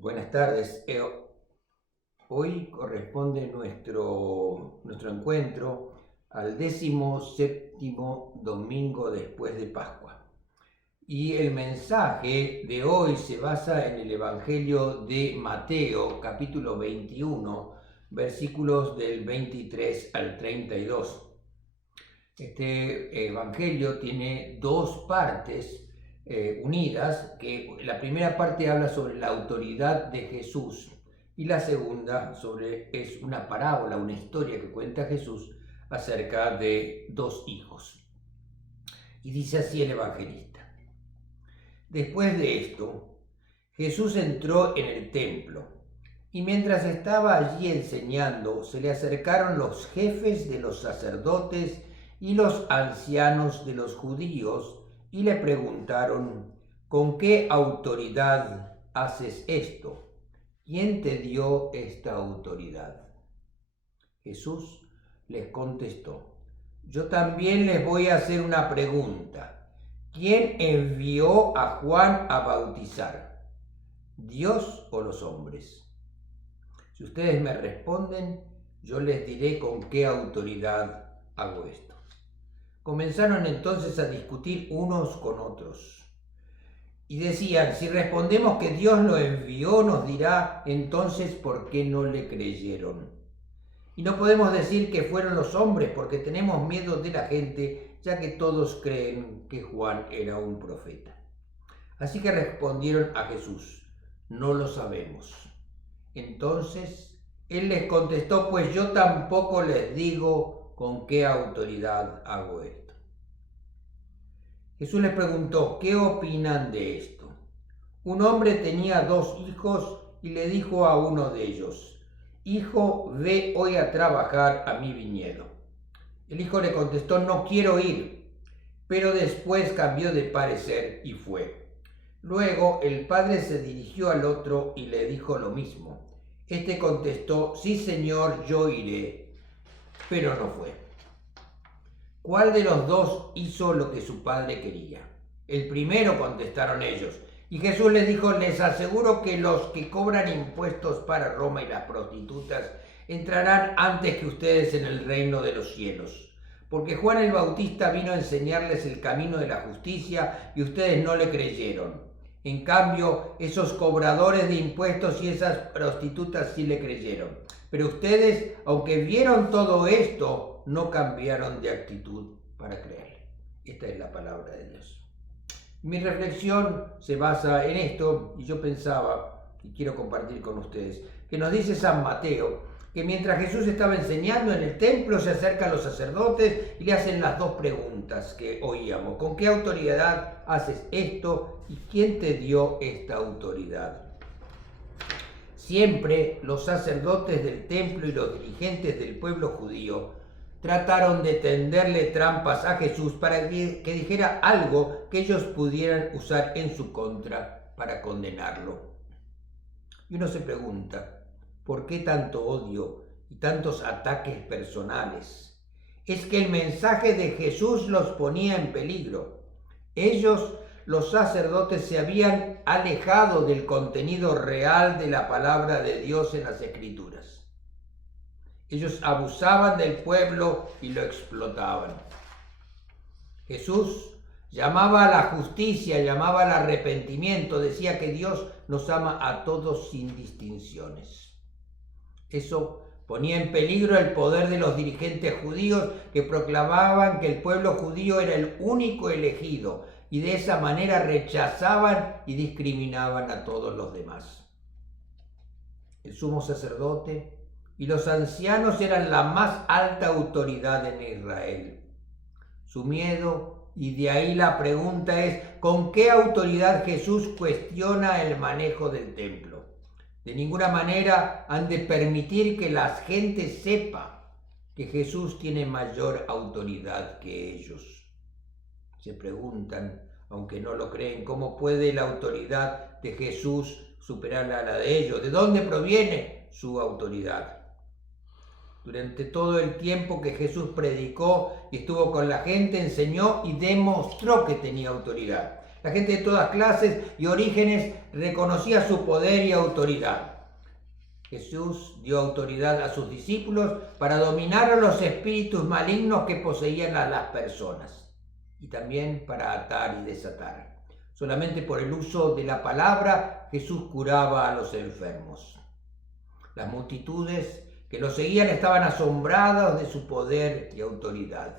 Buenas tardes. Hoy corresponde nuestro encuentro al 17º domingo después de Pascua. Y el mensaje de hoy se basa en el Evangelio de Mateo, capítulo 21, versículos del 23 al 32. Este Evangelio tiene dos partes unidas, que la primera parte habla sobre la autoridad de Jesús y la segunda es una parábola, una historia que cuenta Jesús acerca de dos hijos. Y dice así el evangelista: después de esto, Jesús entró en el templo y mientras estaba allí enseñando, se le acercaron los jefes de los sacerdotes y los ancianos de los judíos y le preguntaron: ¿con qué autoridad haces esto? ¿Quién te dio esta autoridad? Jesús les contestó: yo también les voy a hacer una pregunta. ¿Quién envió a Juan a bautizar? ¿Dios o los hombres? Si ustedes me responden, yo les diré con qué autoridad hago esto. Comenzaron entonces a discutir unos con otros. Y decían: si respondemos que Dios lo envió, nos dirá entonces por qué no le creyeron. Y no podemos decir que fueron los hombres porque tenemos miedo de la gente, ya que todos creen que Juan era un profeta. Así que respondieron a Jesús: no lo sabemos. Entonces él les contestó: pues yo tampoco les digo con qué autoridad hago esto. Jesús les preguntó: ¿qué opinan de esto? Un hombre tenía dos hijos y le dijo a uno de ellos: hijo, ve hoy a trabajar a mi viñedo. El hijo le contestó: no quiero ir. Pero después cambió de parecer y fue. Luego el padre se dirigió al otro y le dijo lo mismo. Este contestó: sí, señor, yo iré. Pero no fue. ¿Cuál de los dos hizo lo que su padre quería? El primero, contestaron ellos. Y Jesús les dijo: les aseguro que los que cobran impuestos para Roma y las prostitutas entrarán antes que ustedes en el reino de los cielos. Porque Juan el Bautista vino a enseñarles el camino de la justicia y ustedes no le creyeron. En cambio, esos cobradores de impuestos y esas prostitutas sí le creyeron. Pero ustedes, aunque vieron todo esto, no cambiaron de actitud para creerle. Esta es la palabra de Dios. Mi reflexión se basa en esto y yo pensaba, y quiero compartir con ustedes, que nos dice San Mateo que mientras Jesús estaba enseñando en el templo, se acercan los sacerdotes y le hacen las dos preguntas que oíamos. ¿Con qué autoridad haces esto? ¿Y quién te dio esta autoridad? Siempre los sacerdotes del templo y los dirigentes del pueblo judío trataron de tenderle trampas a Jesús para que dijera algo que ellos pudieran usar en su contra para condenarlo. Y uno se pregunta: ¿por qué tanto odio y tantos ataques personales? Es que el mensaje de Jesús los ponía en peligro. Ellos, los sacerdotes, se habían alejado del contenido real de la palabra de Dios en las Escrituras. Ellos abusaban del pueblo y lo explotaban. Jesús llamaba a la justicia, llamaba al arrepentimiento, decía que Dios nos ama a todos sin distinciones. Eso ponía en peligro el poder de los dirigentes judíos que proclamaban que el pueblo judío era el único elegido y de esa manera rechazaban y discriminaban a todos los demás. El sumo sacerdote y los ancianos eran la más alta autoridad en Israel. Su miedo, y de ahí la pregunta, es: ¿con qué autoridad Jesús cuestiona el manejo del templo? De ninguna manera han de permitir que la gente sepa que Jesús tiene mayor autoridad que ellos. Se preguntan, aunque no lo creen, ¿cómo puede la autoridad de Jesús superar a la de ellos? ¿De dónde proviene su autoridad? Durante todo el tiempo que Jesús predicó y estuvo con la gente, enseñó y demostró que tenía autoridad. La gente de todas clases y orígenes reconocía su poder y autoridad. Jesús dio autoridad a sus discípulos para dominar a los espíritus malignos que poseían a las personas y también para atar y desatar. Solamente por el uso de la palabra Jesús curaba a los enfermos. Las multitudes que lo seguían estaban asombradas de su poder y autoridad.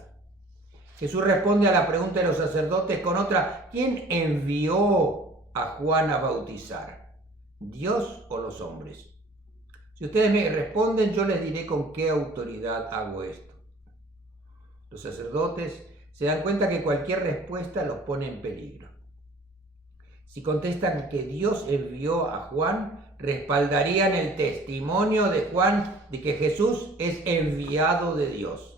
Jesús responde a la pregunta de los sacerdotes con otra: ¿quién envió a Juan a bautizar? ¿Dios o los hombres? Si ustedes me responden, yo les diré con qué autoridad hago esto. Los sacerdotes se dan cuenta que cualquier respuesta los pone en peligro. Si contestan que Dios envió a Juan, respaldarían el testimonio de Juan de que Jesús es enviado de Dios.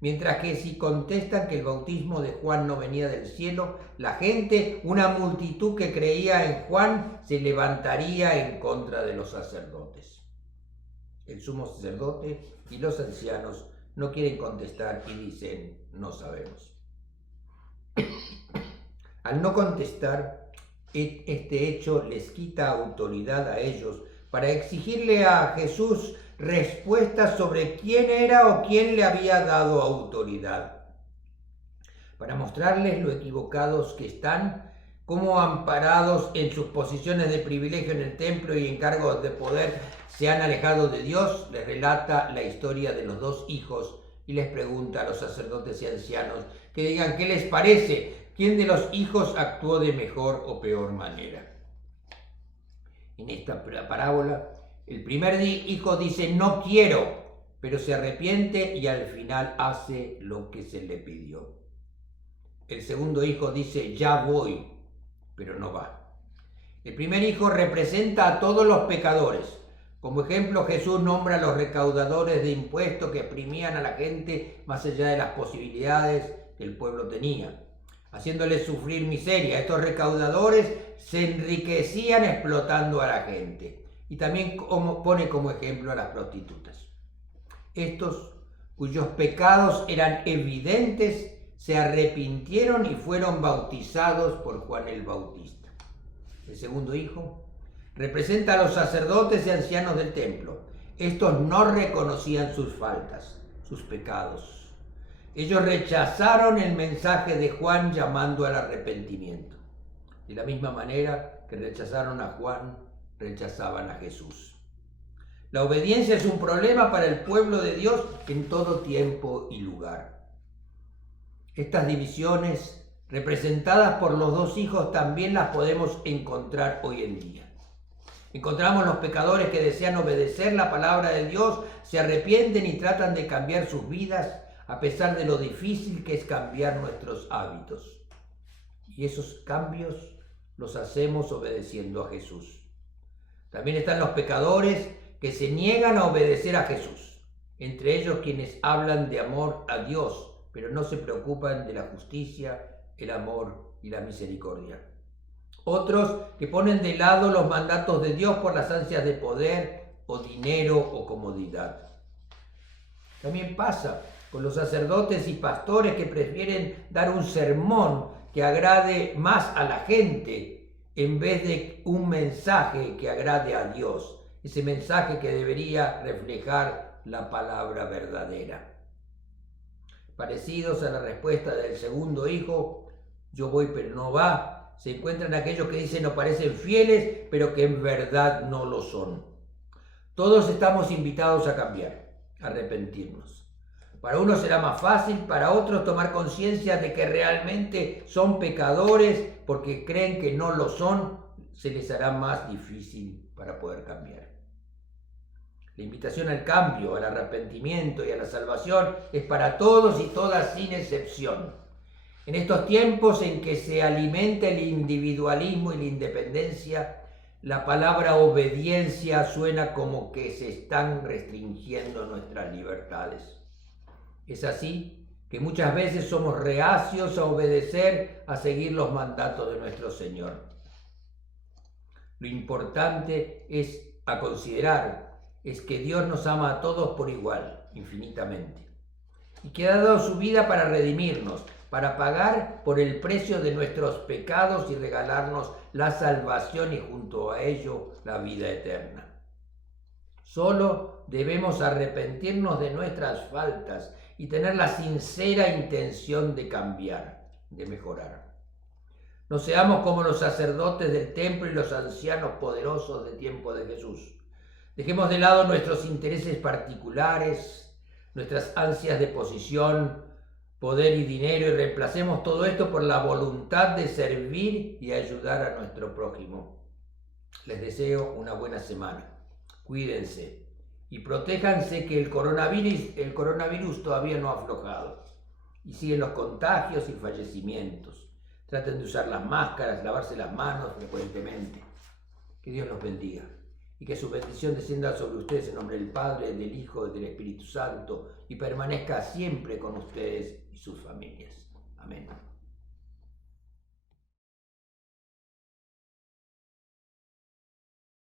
Mientras que si contestan que el bautismo de Juan no venía del cielo, la gente, una multitud que creía en Juan, se levantaría en contra de los sacerdotes. El sumo sacerdote y los ancianos no quieren contestar y dicen: no sabemos. Al no contestar, este hecho les quita autoridad a ellos para exigirle a Jesús respuestas sobre quién era o quién le había dado autoridad. Para mostrarles lo equivocados que están, cómo amparados en sus posiciones de privilegio en el templo y en cargos de poder se han alejado de Dios, les relata la historia de los dos hijos y les pregunta a los sacerdotes y ancianos que digan qué les parece, quién de los hijos actuó de mejor o peor manera. En esta parábola, el primer hijo dice: no quiero, pero se arrepiente y al final hace lo que se le pidió. El segundo hijo dice: ya voy, pero no va. El primer hijo representa a todos los pecadores. Como ejemplo, Jesús nombra a los recaudadores de impuestos que exprimían a la gente más allá de las posibilidades que el pueblo tenía, haciéndoles sufrir miseria. Estos recaudadores se enriquecían explotando a la gente. Y también pone como ejemplo a las prostitutas. Estos, cuyos pecados eran evidentes, se arrepintieron y fueron bautizados por Juan el Bautista. El segundo hijo representa a los sacerdotes y ancianos del templo. Estos no reconocían sus faltas, sus pecados. Ellos rechazaron el mensaje de Juan llamando al arrepentimiento. De la misma manera que rechazaron a Juan, rechazaban a Jesús. La obediencia es un problema para el pueblo de Dios en todo tiempo y lugar. Estas divisiones, representadas por los dos hijos, también las podemos encontrar hoy en día. Encontramos los pecadores que desean obedecer la palabra de Dios, se arrepienten y tratan de cambiar sus vidas a pesar de lo difícil que es cambiar nuestros hábitos. Y esos cambios los hacemos obedeciendo a Jesús. También están los pecadores que se niegan a obedecer a Jesús, entre ellos quienes hablan de amor a Dios, pero no se preocupan de la justicia, el amor y la misericordia. Otros que ponen de lado los mandatos de Dios por las ansias de poder o dinero o comodidad. También pasa con los sacerdotes y pastores que prefieren dar un sermón que agrade más a la gente en vez de un mensaje que agrade a Dios, ese mensaje que debería reflejar la palabra verdadera. Parecidos a la respuesta del segundo hijo, yo voy pero no va, se encuentran aquellos que dicen no parecen fieles, pero que en verdad no lo son. Todos estamos invitados a cambiar, a arrepentirnos. Para unos será más fácil, para otros tomar conciencia de que realmente son pecadores porque creen que no lo son, se les hará más difícil para poder cambiar. La invitación al cambio, al arrepentimiento y a la salvación es para todos y todas sin excepción. En estos tiempos en que se alimenta el individualismo y la independencia, la palabra obediencia suena como que se están restringiendo nuestras libertades. Es así que muchas veces somos reacios a obedecer, a seguir los mandatos de nuestro Señor. Lo importante a considerar es que Dios nos ama a todos por igual, infinitamente, y que ha dado su vida para redimirnos, para pagar por el precio de nuestros pecados y regalarnos la salvación y junto a ello la vida eterna. Solo debemos arrepentirnos de nuestras faltas y tener la sincera intención de cambiar, de mejorar. No seamos como los sacerdotes del templo y los ancianos poderosos del tiempo de Jesús. Dejemos de lado nuestros intereses particulares, nuestras ansias de posición, poder y dinero y reemplacemos todo esto por la voluntad de servir y ayudar a nuestro prójimo. Les deseo una buena semana. Cuídense y protéjanse que el coronavirus todavía no ha aflojado y siguen los contagios y fallecimientos. Traten de usar las máscaras, lavarse las manos frecuentemente. Que Dios los bendiga y que su bendición descienda sobre ustedes en nombre del Padre, del Hijo y del Espíritu Santo y permanezca siempre con ustedes y sus familias. Amén.